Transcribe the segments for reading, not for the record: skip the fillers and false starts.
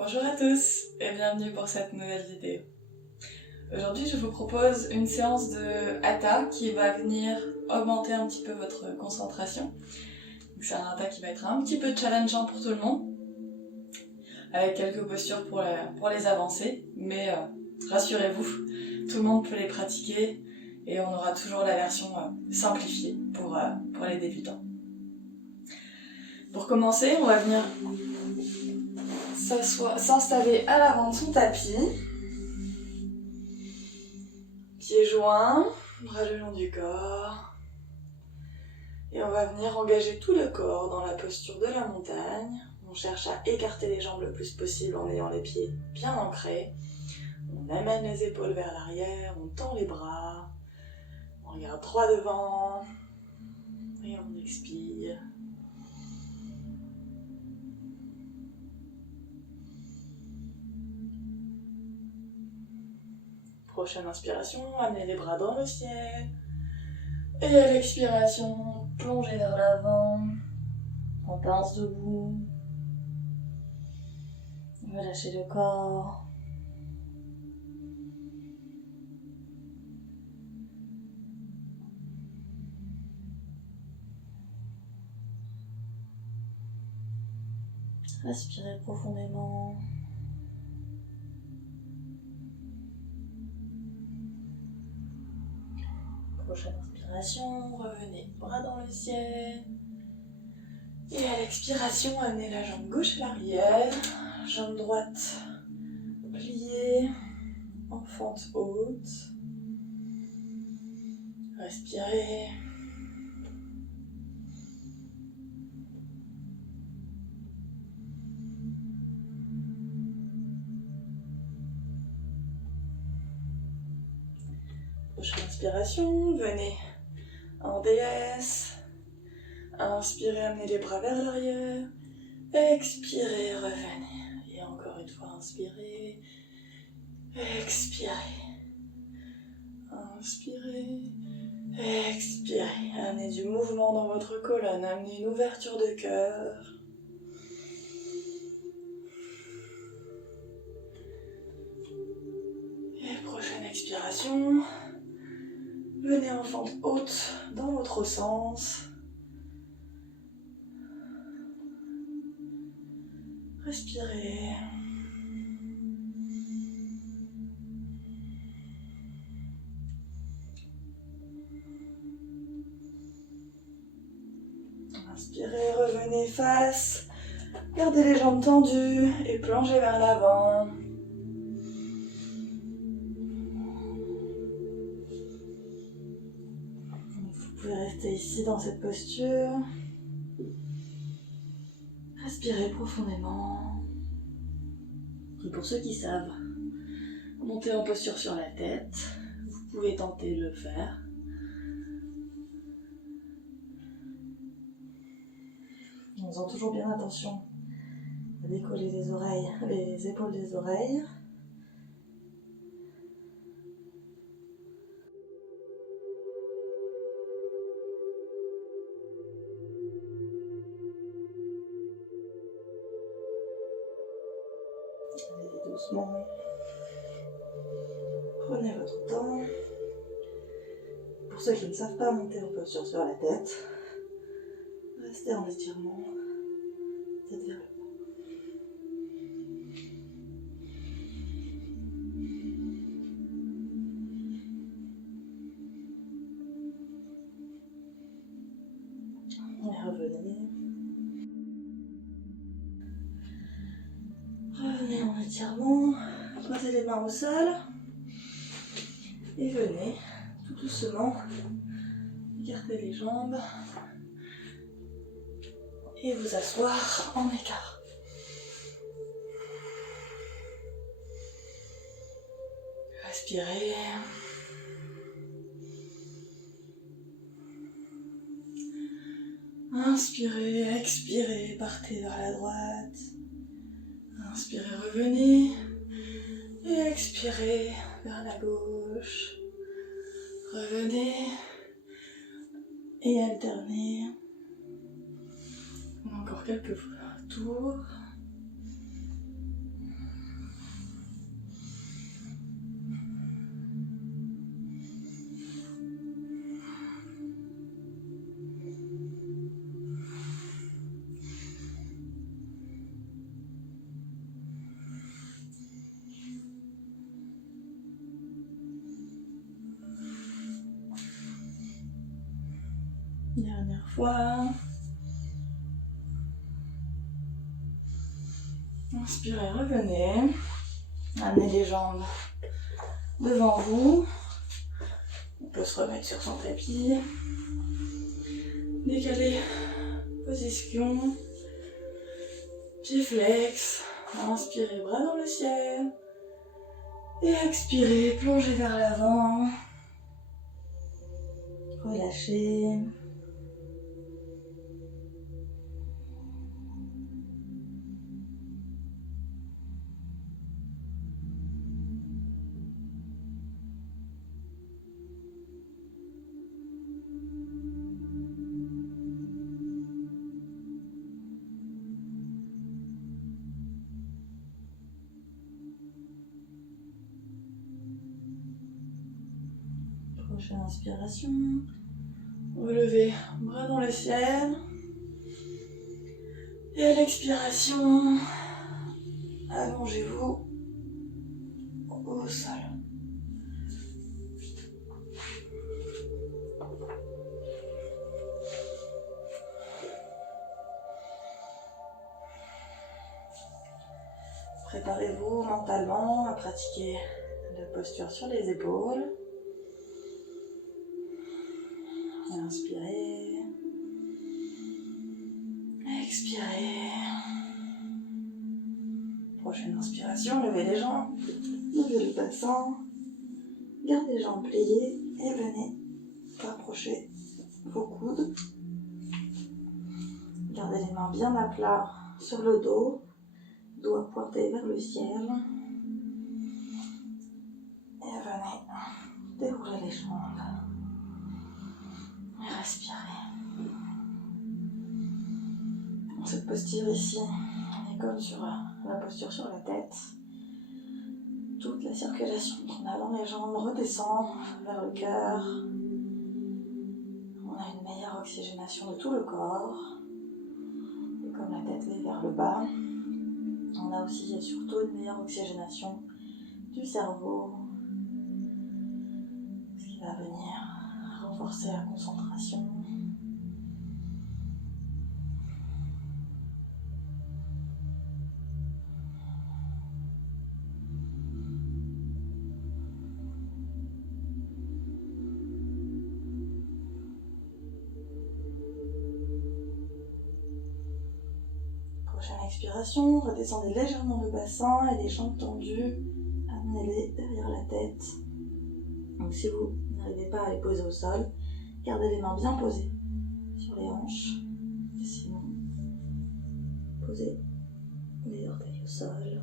Bonjour à tous et bienvenue pour cette nouvelle vidéo. Aujourd'hui je vous propose une séance de Hatha qui va venir augmenter un petit peu votre concentration. C'est un Hatha qui va être un petit peu challengeant pour tout le monde, avec quelques postures pour les avancer, mais rassurez-vous, tout le monde peut les pratiquer et on aura toujours la version simplifiée pour les débutants. Pour commencer, on va venir s'installer à l'avant de son tapis, pieds joints, bras le long du corps, et on va venir engager tout le corps dans la posture de la montagne. On cherche à écarter les jambes le plus possible en ayant les pieds bien ancrés. On amène les épaules vers l'arrière, on tend les bras, on regarde droit devant, et on expire. Prochaine inspiration, amenez les bras dans le ciel. Et à l'expiration, plongez vers l'avant. On pince debout. Relâchez le corps. Respirez profondément. Prochaine inspiration, revenez bras dans le ciel. Et à l'expiration, amenez la jambe gauche à l'arrière, jambe droite pliée, en fente haute. Respirez. Prochaine inspiration, venez en déesse. Inspirez, amenez les bras vers l'arrière. Expirez, revenez. Et encore une fois, inspirez. Expirez. Inspirez. Expirez. Amenez du mouvement dans votre colonne. Amenez une ouverture de cœur. Et prochaine expiration. Venez en fente haute dans votre sens. Respirez. Inspirez, revenez face. Gardez les jambes tendues et plongez vers l'avant. Vous pouvez rester ici dans cette posture. Respirez profondément. Et pour ceux qui savent monter en posture sur la tête, vous pouvez tenter de le faire. En faisant toujours bien attention à décoller les oreilles, les épaules des oreilles. Allez doucement. Prenez votre temps. Pour ceux qui ne savent pas monter en posture sur la tête, restez en étirement, tête vers le bas. Et revenez. Revenez en étirement, posez les mains au sol et venez tout doucement écarter les jambes et vous asseoir en écart. Respirez. Inspirez, expirez, partez vers la droite. Inspirez, revenez. Et expirez vers la gauche. Revenez. Et alternez. Encore quelques tours. Dernière fois. Inspirez, revenez. Amenez les jambes devant vous. On peut se remettre sur son tapis. Décaler position. Pieds flex. Inspirez, bras dans le ciel. Et expirez, plongez vers l'avant. Relâchez. Prochaine inspiration. Relevez, bras dans le ciel. Et à l'expiration, allongez-vous au sol. Préparez-vous mentalement à pratiquer la posture sur les épaules. Inspirez. Expirez. Prochaine inspiration, levez les jambes, levez le bassin, gardez les jambes pliées et venez rapprocher vos coudes. Gardez les mains bien à plat sur le dos, doigts pointés vers le ciel. Et venez dérouler les jambes et respirer. Dans cette posture ici, on est comme sur la posture sur la tête. Toute la circulation qu'on a dans les jambes redescend vers le cœur. On a une meilleure oxygénation de tout le corps. Et comme la tête est vers le bas, on a aussi et surtout une meilleure oxygénation du cerveau. Ce qui va venir renforcer la concentration. Prochaine expiration, redescendez légèrement le bassin et les jambes tendues, amenez-les derrière la tête. Donc si vous n'arrivez pas à les poser au sol, gardez les mains bien posées sur les hanches. Et sinon, posez les orteils au sol.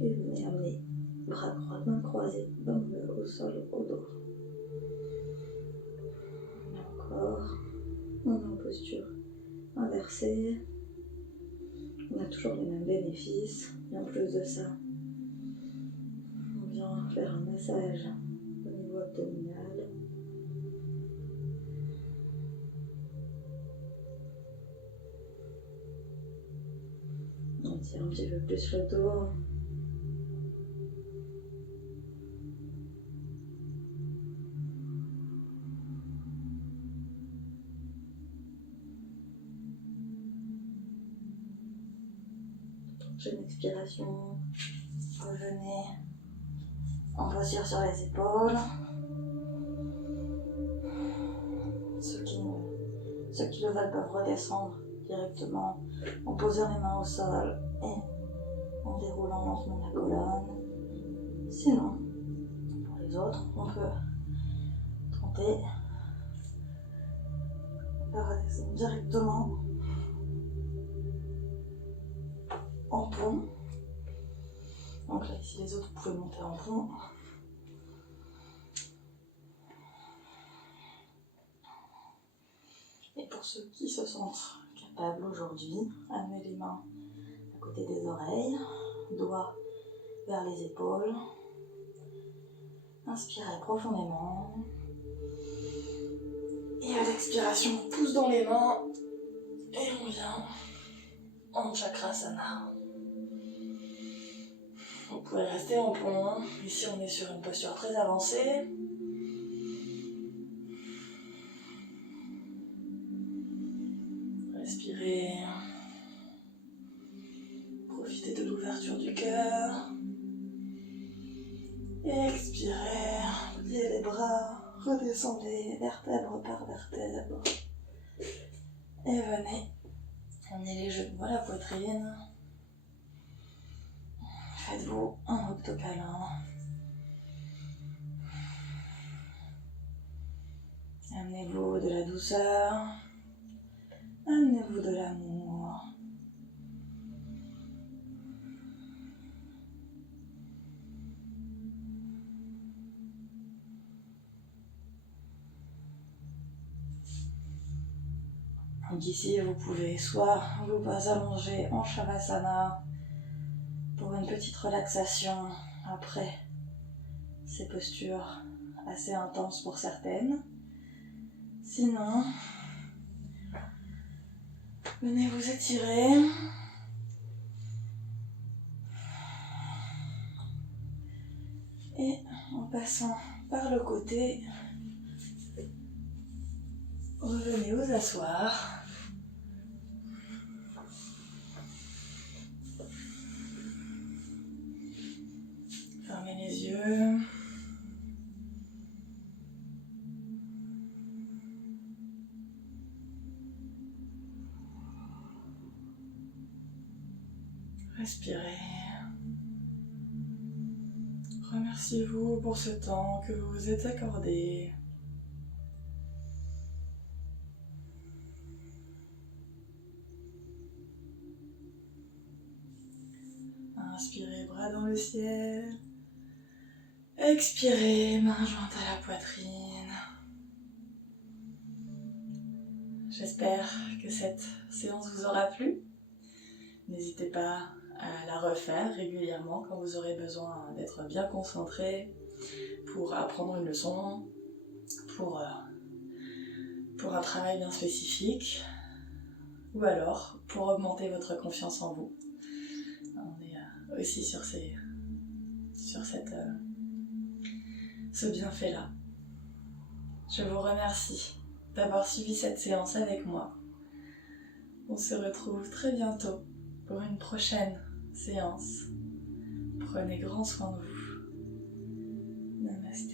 Et venez amener bras croisés, mains croisées au sol, au dos. Et encore, on est en posture inversée. On a toujours les mêmes bénéfices. Et en plus de ça, on vient faire un massage au niveau abdominal. On tire un petit peu plus le dos. Prochaine expiration, revenez en posture sur les épaules. Ceux qui le veulent peuvent redescendre directement en posant les mains au sol et en déroulant lentement la colonne. Sinon, pour les autres, on peut tenter de redescendre directement en pont. Donc là, ici, les autres, vous pouvez monter en pont. Et pour ceux qui se sentent capables aujourd'hui, amenez les mains à côté des oreilles, doigts vers les épaules. Inspirez profondément. Et à l'expiration, on pousse dans les mains et on vient en Chakrasana. Vous pouvez rester en pont. Ici, on est sur une posture très avancée. Respirez. Profitez de l'ouverture du cœur. Expirez. Pliez les bras. Redescendez vertèbre par vertèbre. Et venez. Amenez les genoux à la poitrine. Faites-vous un octoccâlin. Amenez-vous de la douceur. Amenez-vous de l'amour. Donc ici, vous pouvez soit vous allonger en Shavasana pour une petite relaxation après ces postures assez intenses pour certaines. Sinon, venez vous étirer. Et en passant par le côté, revenez vous asseoir. Fermez les yeux. Respirez. Remerciez-vous pour ce temps que vous vous êtes accordé. Inspirez, bras dans le ciel. Expirez, main jointe à la poitrine. J'espère que cette séance vous aura plu. N'hésitez pas à la refaire régulièrement quand vous aurez besoin d'être bien concentré pour apprendre une leçon, pour un travail bien spécifique, ou alors pour augmenter votre confiance en vous. On est aussi sur ce bienfait-là. Je vous remercie d'avoir suivi cette séance avec moi. On se retrouve très bientôt pour une prochaine séance. Prenez grand soin de vous. Namasté.